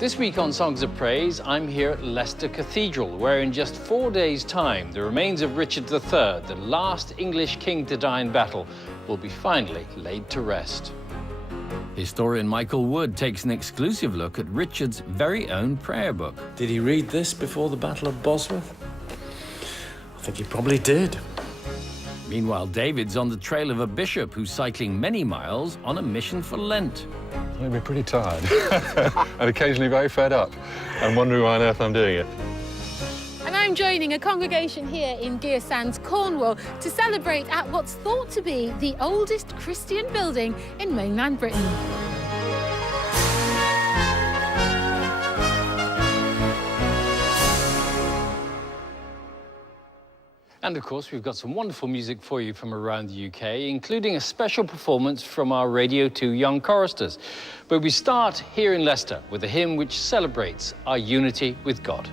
This week on Songs of Praise, I'm here at Leicester Cathedral, where in just 4 days' time, the remains of Richard III, the last English king to die in battle, will be finally laid to rest. Historian Michael Wood takes an exclusive look at Richard's very own prayer book. Did he read this before the Battle of Bosworth? I think he probably did. Meanwhile, David's on the trail of a bishop who's cycling many miles on a mission for Lent. I'm going to be pretty tired and occasionally very fed up and wondering why on earth I'm doing it. And I'm joining a congregation here in Deer Sands, Cornwall, to celebrate at what's thought to be the oldest Christian building in mainland Britain. And of course, we've got some wonderful music for you from around the UK, including a special performance from our Radio 2 young choristers. But we start here in Leicester with a hymn which celebrates our unity with God.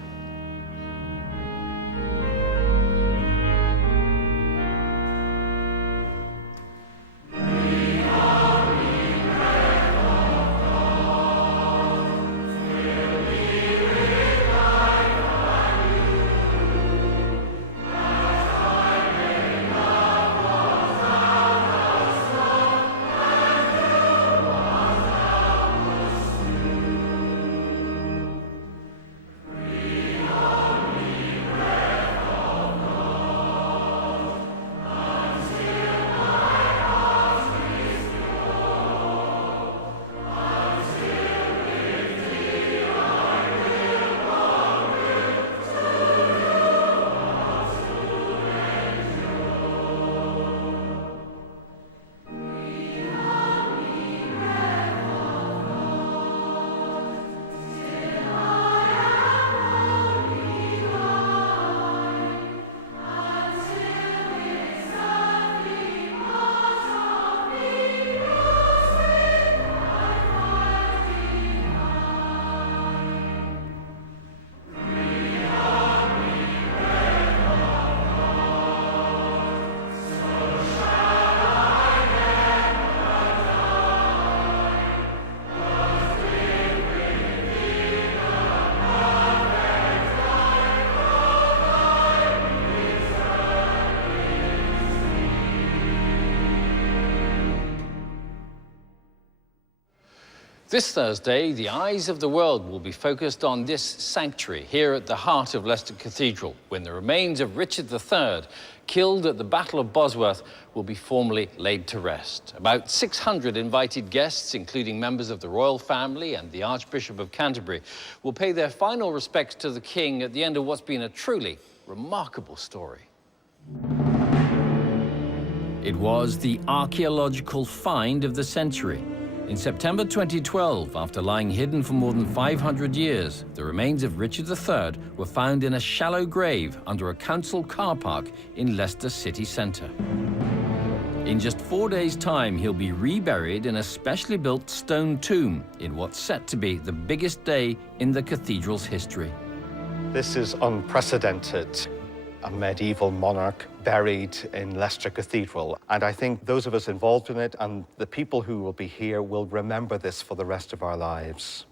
This Thursday, the eyes of the world will be focused on this sanctuary here at the heart of Leicester Cathedral, when the remains of Richard III, killed at the Battle of Bosworth, will be formally laid to rest. About 600 invited guests, including members of the royal family and the Archbishop of Canterbury, will pay their final respects to the King at the end of what's been a truly remarkable story. It was the archaeological find of the century. In September 2012, after lying hidden for more than 500 years, the remains of Richard III were found in a shallow grave under a council car park in Leicester city centre. In just 4 days' time, he'll be reburied in a specially built stone tomb in what's set to be the biggest day in the cathedral's history. This is unprecedented. A medieval monarch buried in Leicester Cathedral. And I think those of us involved in it and the people who will be here will remember this for the rest of our lives.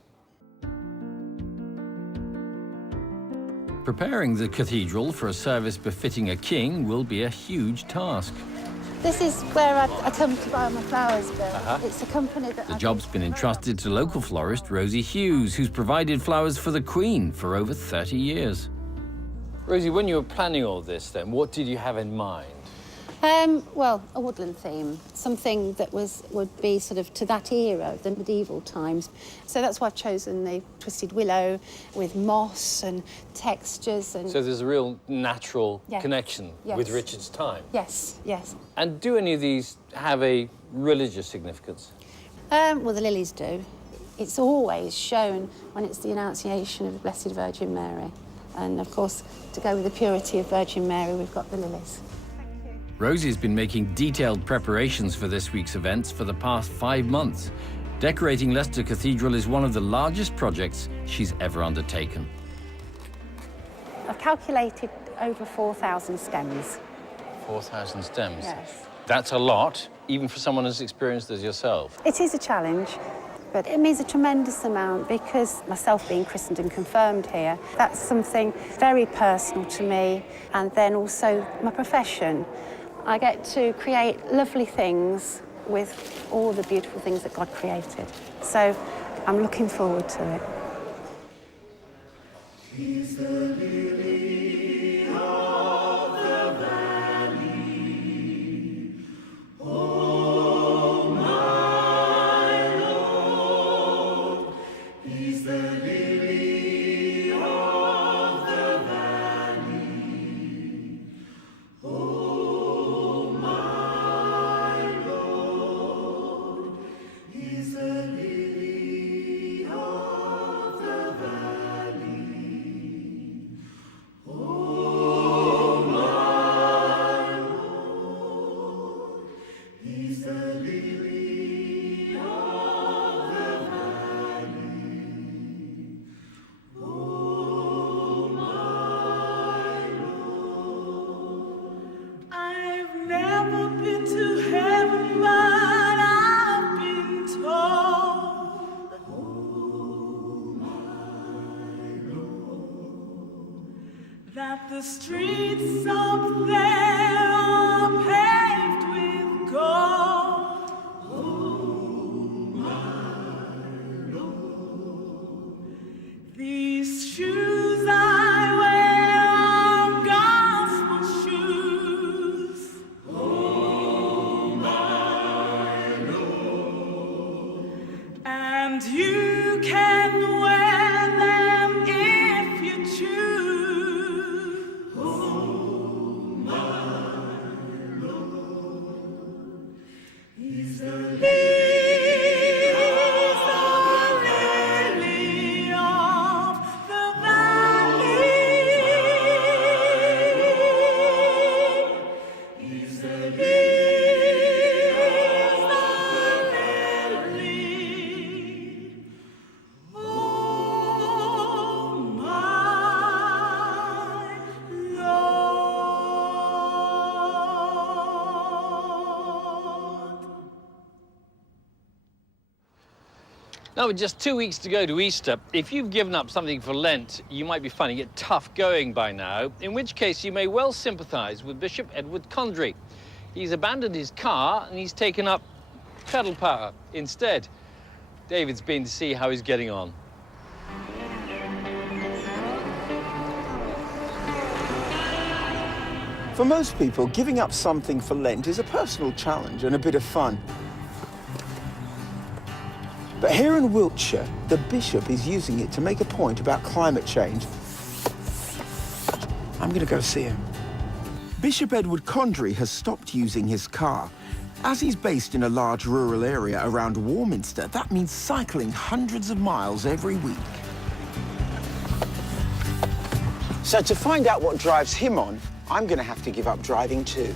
Preparing the cathedral for a service befitting a king will be a huge task. This is where I come to buy my flowers, Bill. It's a company that... The job's been entrusted to local florist Rosie Hughes, who's provided flowers for the Queen for over 30 years. Rosie, when you were planning all this, then, what did you have in mind? Well, a woodland theme, something that would be sort of to that era, the medieval times. So that's why I've chosen the twisted willow with moss and textures. And so there's a real natural connection with Richard's time? Yes, yes. And do any of these have a religious significance? Well, the lilies do. It's always shown when it's the Annunciation of the Blessed Virgin Mary. And, of course, to go with the purity of Virgin Mary, we've got the lilies. Rosie's been making detailed preparations for this week's events for the past 5 months. Decorating Leicester Cathedral is one of the largest projects she's ever undertaken. I've calculated over 4,000 stems. 4,000 stems? Yes. That's a lot, even for someone as experienced as yourself. It is a challenge. but it means a tremendous amount because myself being christened and confirmed here, that's something very personal to me. And then also my profession. I get to create lovely things with all the beautiful things that God created. So I'm looking forward to it. He's the lily of the valley, oh my Lord. He's the lily of the valley, oh my Lord. He's the lily of the valley. That the streets up there are paved with gold. Oh, my Lord. These shoes I wear are gospel shoes. Oh, my Lord. And you can wear them if you choose. He's the lily of the valley. He's the lily. Oh, my Lord. Now, with just 2 weeks to go to Easter, if you've given up something for Lent, you might be finding it tough going by now, in which case you may well sympathise with Bishop Edward Condry. He's abandoned his car and he's taken up pedal power instead. David's been to see how he's getting on. For most people, giving up something for Lent is a personal challenge and a bit of fun. But here in Wiltshire, the bishop is using it to make a point about climate change. I'm going to go see him. Bishop Edward Condry has stopped using his car. As he's based in a large rural area around Warminster, that means cycling hundreds of miles every week. So to find out what drives him on, I'm going to have to give up driving too.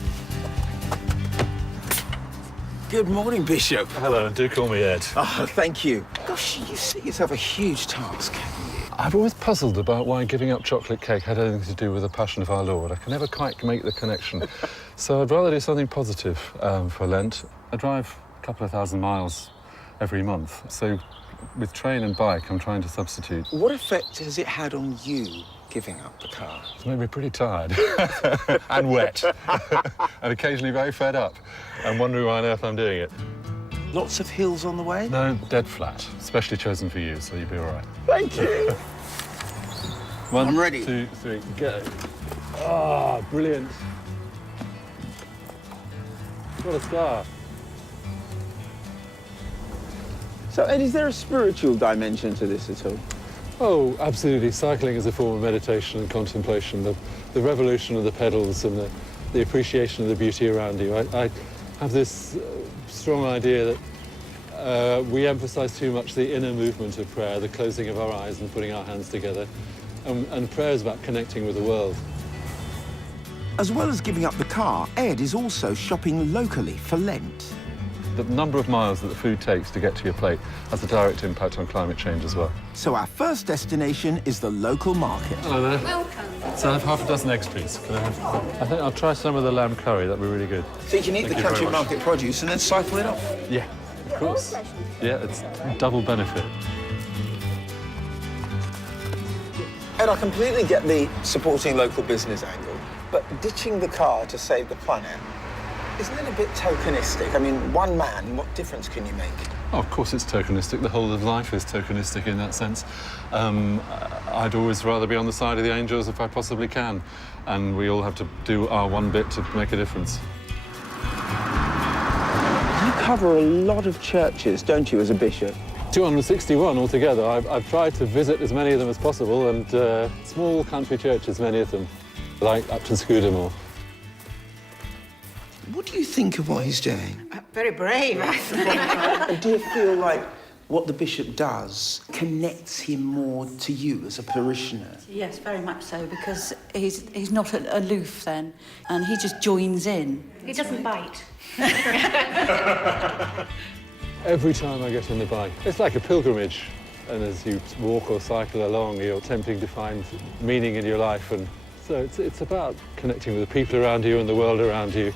Good morning, Bishop. Hello, and do call me Ed. Oh, thank you. Gosh, you set yourself a huge task, haven't you? I've always puzzled about why giving up chocolate cake had anything to do with the Passion of our Lord. I can never quite make the connection. So I'd rather do something positive for Lent. I drive a couple of thousand miles every month. So with train and bike, I'm trying to substitute. What effect has it had on you, giving up the car? It's made me pretty tired and wet and occasionally very fed up and wondering why on earth I'm doing it. Lots of hills on the way? No, dead flat. Specially chosen for you, so you'll be all right. Thank you. One, I'm ready. 2, 3, go. Ah, brilliant. What a start. So, Ed, is there a spiritual dimension to this at all? Oh, absolutely. Cycling is a form of meditation and contemplation. The revolution of the pedals and the appreciation of the beauty around you. I have this strong idea that we emphasize too much the inner movement of prayer, the closing of our eyes and putting our hands together. And prayer is about connecting with the world. As well as giving up the car, Ed is also shopping locally for Lent. The number of miles that the food takes to get to your plate has a direct impact on climate change as well. So our first destination is the local market. Hello there. Welcome. So I have half a dozen eggs, please. Can I have? I think I'll try some of the lamb curry. That'd be really good. So you can eat Thank the you very country much. market produce and then cycle it off. Yeah. course. Yeah, it's double benefit. And I completely get the supporting local business angle, but ditching the car to save the planet, isn't it a bit tokenistic? I mean, one man, what difference can you make? Oh, of course it's tokenistic. The whole of life is tokenistic in that sense. I'd always rather be on the side of the angels if I possibly can, and we all have to do our one bit to make a difference. You cover a lot of churches, don't you, as a bishop? 261 altogether. I've tried to visit as many of them as possible, and small country churches, many of them, like Upton Scudamore. What do you think of what he's doing? Very brave, I think. And do you feel like what the bishop does connects him more to you as a parishioner? Yes, very much so, because he's not aloof then, and he just joins in. He doesn't bite. Every time I get on the bike, it's like a pilgrimage. And as you walk or cycle along, you're attempting to find meaning in your life. And so it's about connecting with the people around you and the world around you.